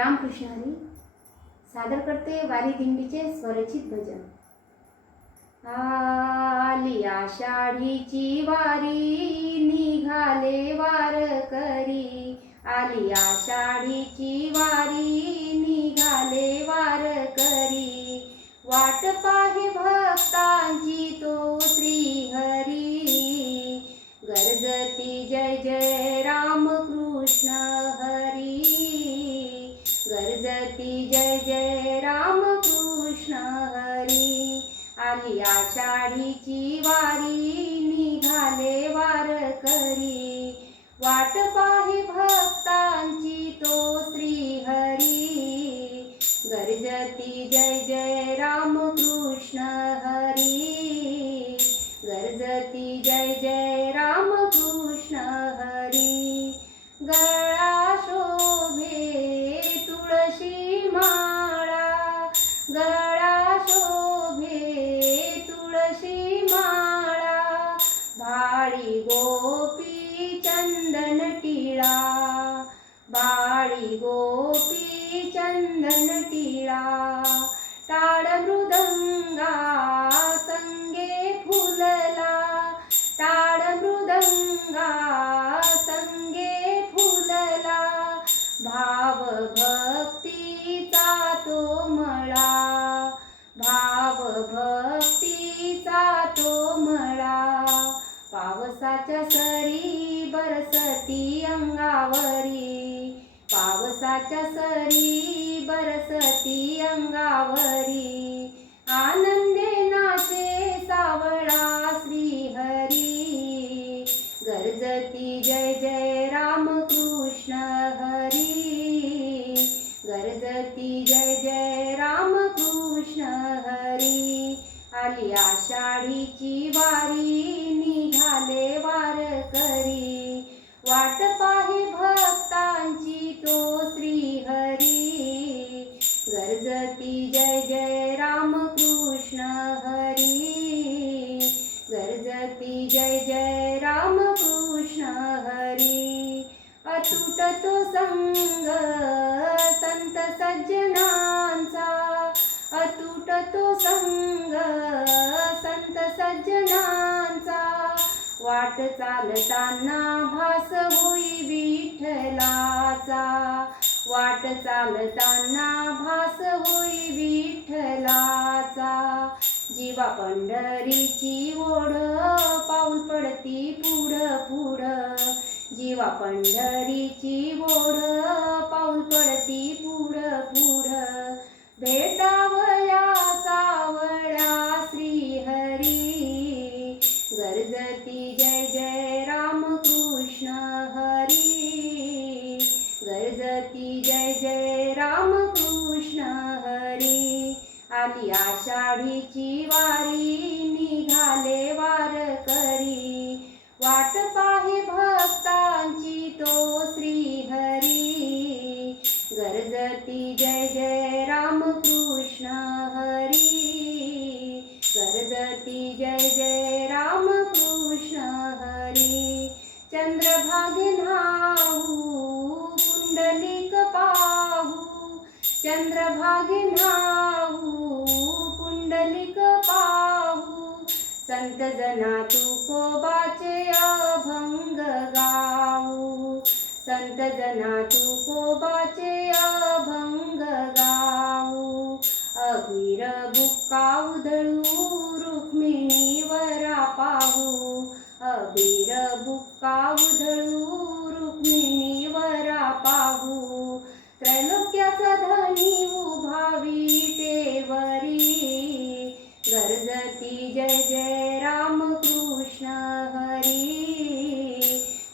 रामकृष्ण हरी सादर करते वारी दिंडीचे स्वरचित भजन। आली आषाढीची वारी निघाले वारकरी, आली आषाढीची वारी निघाले वारकरी, वाट पाहे भक्तांची तो श्री हरी, गर्जती जय जय राम कृष्ण हरी, गर्जती जय जय राम कृष्ण हरी। आली आषाढीची वारी निघाले वारकरी, वाट पाहे भक्तांची तो श्री हरी, गर्जती जय जय राम कृष्ण हरी, गर्जती जय जय राम कृष्ण हरी। गळा शोभे तुळशी माळा, गळा शोभे तुळशी माळा, भाळी गोपी चंदन टिळा, भाळी गोपी चंदन टिळा, टाळ मृदंगा संगे फुलला, टाळ मृदंगा संगे फुलला, भाव भक्तीचा तो मळा, भाव भक्तीचा तो मळा। पावसाच्या सरी बरसती अंगावरी, पावसाच्या सरी बरसती अंगावरी, आनंदे नाचे सावळा श्री हरी, गर्जती जय जय राम कृष्ण हरी, गर्जती जय जय राम कृष्ण हरी। आली आषाढीची वारी निघाले वारकरी, वाट पाहे भक्तांची तो श्री हरी, गर्जती जय जय राम कृष्ण हरी, गर्जती जय जय राम कृष्ण हरी। अतूट तो संग संत सज्जनांचा, अतूट तो संग संत सज्जनांचा, वाट चालताना भास होई विठ्ठलाचा, वाट चालताना भास होई विठ्ठलाचा, जीवा पंढरीची ओढ पाऊल पडती पुढ पुढ, जीवा पंढरीची ओढ पाऊल पडती पुढ पुढ, भेटावया सावळ्या श्री हरी, गर्जती जय जय राम कृष्ण हरी, गर्जती जय जय राम कृष्ण हरी। आली आषाढीची वारी निघाले वारकरी, वाट पाहे भक्तांची तो श्री हरी, गर्जती जय जय राम कृष्ण हरी, गर्जती जय जय राम कृष्ण हरी। चंद्रभागे न्हाऊ पुंडलिक पाहू, चंद्रभागे न्हाऊ पुंडलिक पाहू, संत जना तुकोबाचे अभंग गाऊ, संत जना तुकोबाचे अभंग गाऊ, अबीर बुक्का उधळू रुक्मिणीवरा पाहू, अबीर बुक्का उधळू रुक्मिणीवरा पाहू, त्रैलोक्याचा धनी उभा विटेवरी, गर्जती जय जय राम कृष्ण हरी,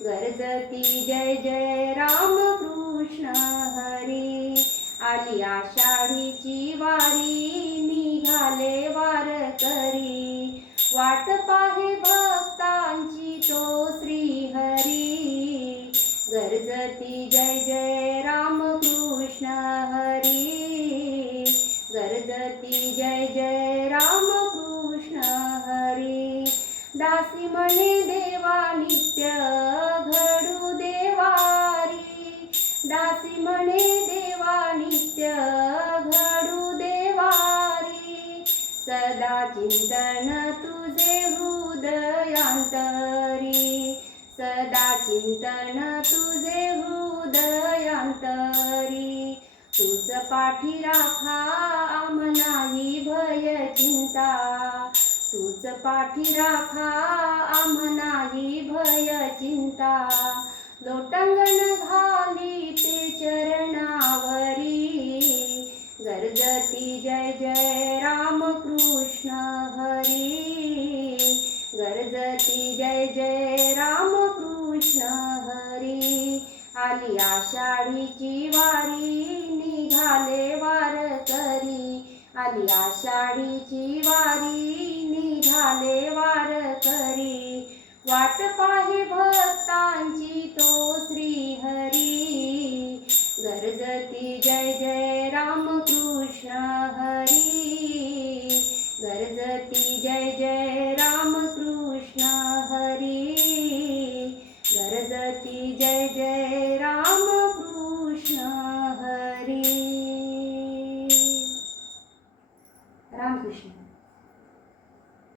गर्जती जय जय राम कृष्ण हरी। आली आषाढीची वारी निघाले वारकरी, वाट पाहे भक्तांची तो श्री हरी, गर्जती जय जय राम कृष्ण हरी, गर्जती जय जय राम कृष्ण हरी। दासी म्हणे देवा नित्य घडू देवारी, दासी म्हणे म्हणे देवा नित्य घडू देवारी, सदा चिंतन तुझे हृदयांतरी, सदा चिंतन तुझे हृदयांतरी. तूच पाठी राखा आम्हानाही भय चिंता, तूच पाठी राखा आम्हानाही भय चिंता. लोटांगण घाली ते चरणावरी, गर्जती जय जय राम कृष्ण हरी, गर्जती जय जय राम कृष्ण हरी. आली आषाढीची वारी निघाले वारकरी, आली आषाढीची वारी निघाले वारकरी. वाट पाहे भक्तांची तो श्रीहरी, गर्जती जय जय राम कृष्ण हरी, गर्जती जय जय राम कृष्ण हरी, गर्जती जय जय राम कृष्ण हरी. रामकृष्ण.